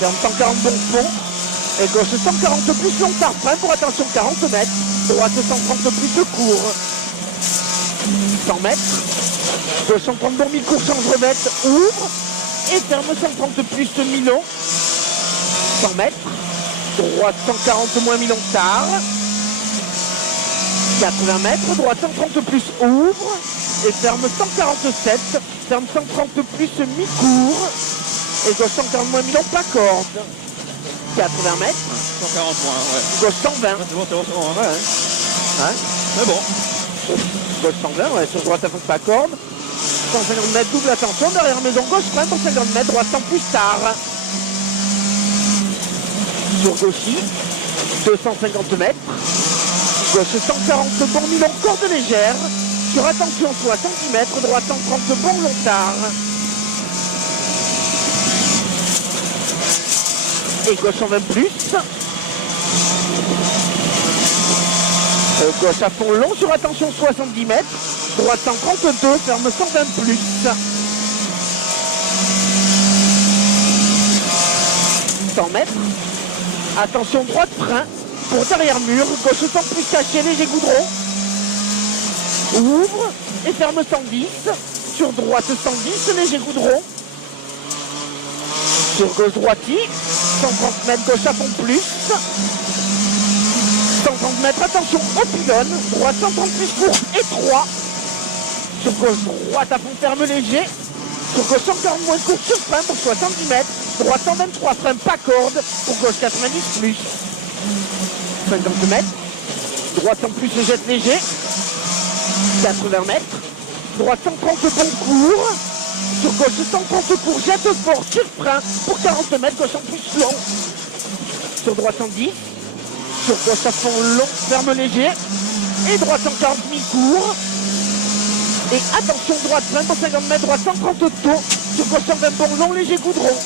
ferme 140 bon fond. Et gauche 140 plus long par frein pour attention 40 mètres. Droite 130 plus court. 100 mètres. 230 bon mi-court, change remètre, ouvre. Et ferme 130 plus mi-long. 100 mètres. Droite 140 moins mi-long tard. 80 mètres. Droite 130 plus ouvre. Et ferme 147. Ferme 130 plus mi-court. Et gauche 140 moins mi-long pas corde. 80 mètres. 140 moins, ouais. Gauche 120. C'est bon, ouais. Hein? Mais bon. Gauche 120, ouais, sur droite à fond pas corde. 150 mètres, double attention, derrière maison gauche, frein pour 50 mètres, droite 100 plus tard. Sur gauchy, 250 mètres. Gauche 140 bon mi-long, corde légère. Sur attention 70 mètres, droite 130 bon long tard. Et gauche 120 plus. Gauche à fond long sur attention 70 mètres. Droite 132, ferme 120 plus. « 100 mètres. Attention droite frein pour derrière mur. Gauche 100 plus caché, léger goudron. Ouvre et ferme 110. Sur droite 110, léger goudron. Sur gauche droiti. 130 mètres, gauche à fond plus. 130 mètres, attention au pylône. Droite 130 plus court, étroit. Sur gauche, droite à fond ferme léger. Sur gauche 140 moins court sur frein pour 70 mètres. Droite 123, frein pas corde. Pour gauche 90 plus. 50 mètres. Droite en plus le jette léger. 80 mètres. Droite 130 bon court. Sur gauche 130 court, jette fort sur frein pour 40 mètres. Gauche en plus long. Sur droite 110. Sur gauche à fond long, ferme léger. Et droite 140 mi-court. Et attention droite, frein pour 50 mètres, droite 130 taux. Sur gauche 120 bon long, léger goudron.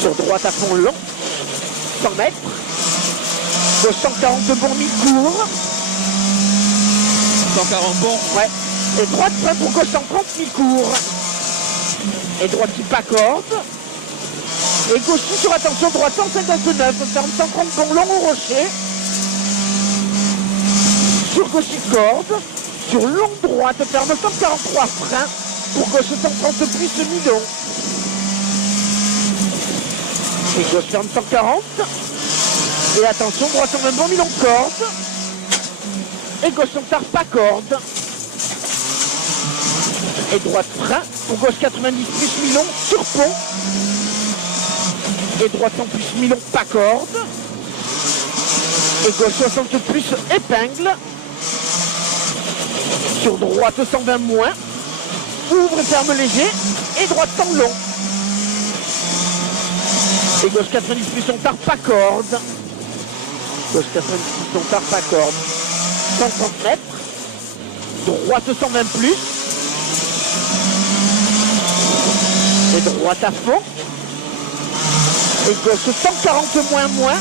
Sur droite à fond long, 100 mètres. Gauche 140 bon mi-court. 140 bon. Ouais. Et droite, frein pour gauche 130 mi-court. Et droite qui pas corde. Et gauche sur attention, droite 159, ferme 130 bon long au rocher. Sur gauche corde. Sur longue droite, ferme 143 frein. Pour gauche 130 plus mi-long. Et gauche ferme 140. Et attention, droite 120 bon mi-long corde. Et gauche 100 tard pas corde. Et droite frein. Pour gauche 90 plus mi-long sur pont. Et droite 100 plus mi-long pas corde. Et gauche 60 plus épingle. Sur droite 120 moins. Ouvre et ferme léger. Et droite 100 long. Et gauche 90 plus on tard pas corde. Gauche 90 plus on tard pas corde. 130 mètres. Droite 120 plus. Et droite à fond. Et gauche 140 moins moins.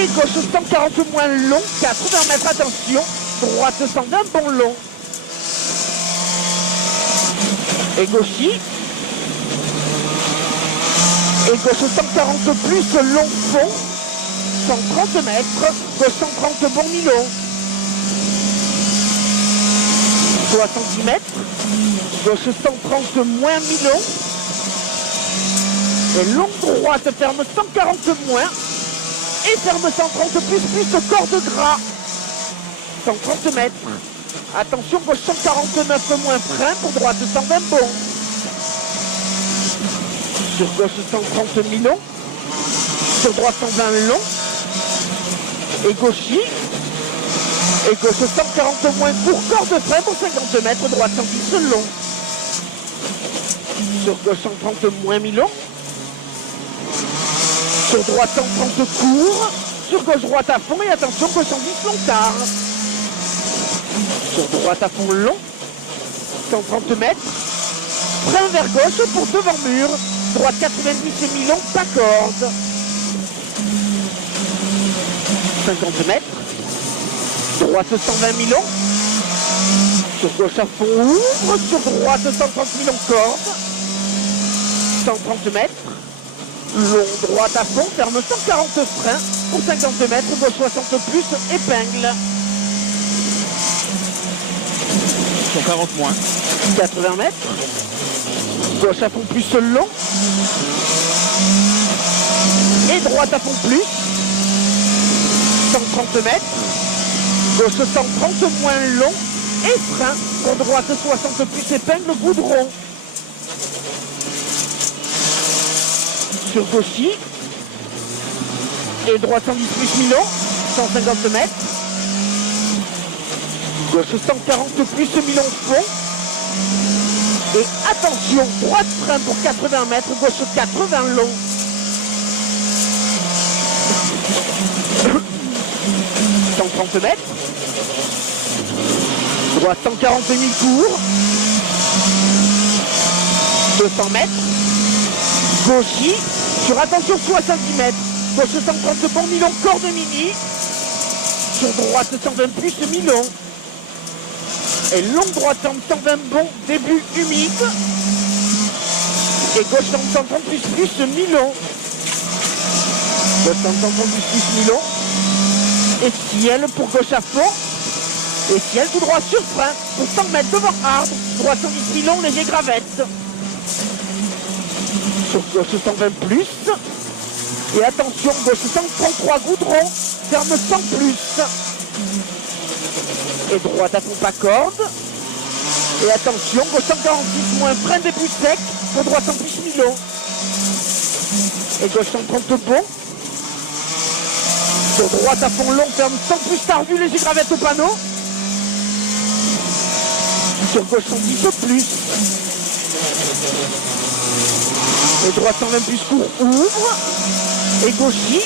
Et gauche 140 moins long. 80 mètres, attention. Droite 120 bon long. Et gauchy. Et gauche 140 plus long fond. 130 mètres. Gauche 130 bon mi-long. 70 mètres. Gauche 130 moins mi-long. Et longue droite ferme 140 moins. Et ferme 130 plus corde gras. 130 mètres. Attention, gauche 149 moins frein. Pour droite 120 bon. Sur gauche 130 mi-long. Sur droite 120 long. Et gauchy. Et gauche 140 moins court, corde frein pour 50 mètres. Droite 110 long. Sur gauche 130 moins mi-long. Sur droite 130 court. Sur gauche droite à fond. Et attention, gauche 110 long tard. Sur droite à fond long. 130 mètres. Frein vers gauche pour devant mur. Droite 90 mi-long, pas corde. 50 mètres. Droite 120 mi-long. Sur gauche à fond ouvre. Sur droite 130 mi-long corde. 130 mètres. Long, droite à fond, ferme 140 freins pour 50 mètres, gauche 60 plus, épingle. 140 moins. 80 mètres. Gauche à fond plus long. Et droite à fond plus. 130 mètres. Gauche 130 moins long. Et frein pour droite 60 plus, épingle, goudron. Sur gauchy. Et droite 110 plus Milon. 150 mètres. Gauche 140 plus Milon fond. Et attention, droite frein pour 80 mètres, gauche 80 long. « 130 mètres. Droite 140 demi-tour. 200 mètres. Gauchy. Sur attention 70 mètres. Gauche 130 bon Milon, corde mini. Sur droite 120 plus Milon. Et longue droite 120 bon, début humide. Et gauche 130 plus Milon. Gauche 130 plus Milon. Et ciel pour gauche à fond. Et ciel tout droit sur frein pour 100 mètres devant arbre. Droite 110 Milon, léger gravette. Sur gauche 120 plus. Et attention, gauche 133 goudron. Ferme 100 plus. Et droite à fond pas corde. Et attention, gauche 146 moins frein début sec pour droite 100 plus Milon. Et gauche 130 bon. Sur droite à fond long, ferme 100 plus tardu, léger gravette au panneau. Sur gauche 110 plus. Et droite 120 plus court, ouvre. Et gauchy,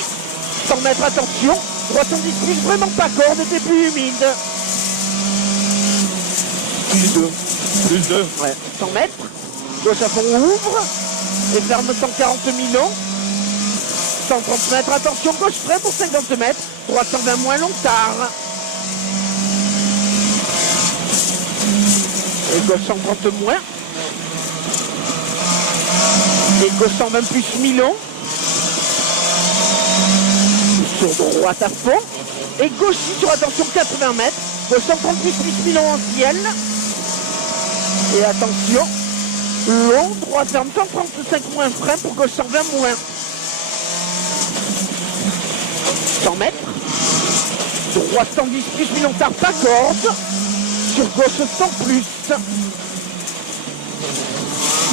100 mètres, attention. Droite 110 plus, vraiment pas corde, début humide. Plus 2. Plus 2. Ouais. 100 mètres. Gauche à fond ouvre. Et ferme 140 Milon. 130 mètres. Attention, gauche frein pour 50 mètres. Droite 120 moins long tard. Et gauche 130 moins. Et gauche 120 plus Milon. Sur droite à fond. Et gauchy sur attention 80 mètres. Gauche 130 plus Milon en ciel. Et attention, long, droite ferme 135 moins frein pour gauche 120 moins. 100 mètres. Droite 110 plus Milon tard, pas corde. Sur gauche 100 plus.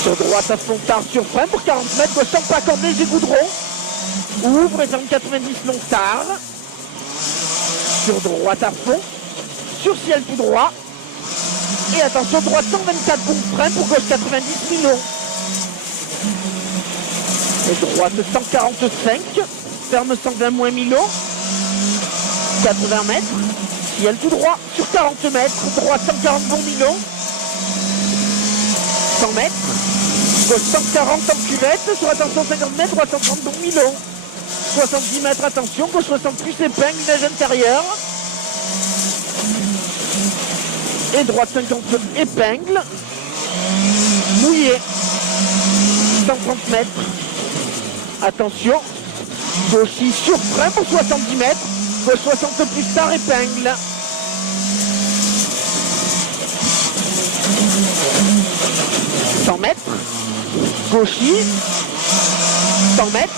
Sur droite à fond tard sur frein pour 40 mètres. Gauche 100 pas corde, léger goudron. Ouvre et ferme 90 long tard. Sur droite à fond. Sur ciel tout droit. Et attention, droite 124 bon frein pour gauche 90 Milon. Et droite 145, ferme 120 moins Milon. 80 mètres, ciel tout droit sur 40 mètres, droite 140 bon Milon. 100 mètres, gauche 140 en cuvette, sur attention 50 mètres, droite 130 bon Milon. 70 mètres, attention, gauche 60 plus épingle, neige intérieure. Et droite 50 épingle. Mouillé. 130 mètres. Attention. Gauchy sur frein pour 70 mètres. Gauche 60 plus tard épingle. 100 mètres. Gauchy. 100 mètres.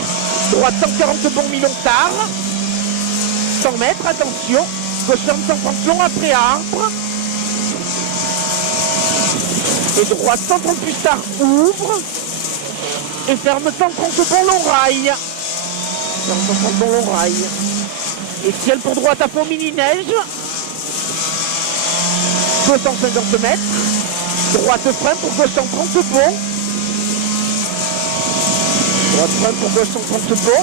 Droite 140 bon Milon tard. 100 mètres, attention. Gauche 130 long après arbre. Et droite 130 plus tard ouvre. Et ferme 130 bon long rail. Ferme 130 bon long rail. Et ciel pour droite à fond mini neige. 250 mètres. Droite frein pour gauche 130 bon. Droite frein pour gauche 130 bon.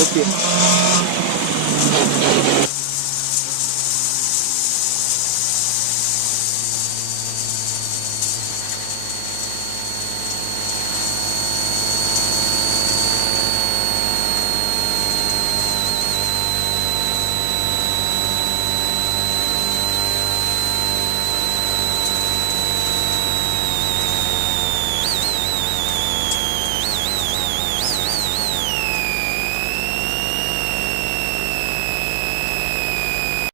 Ok.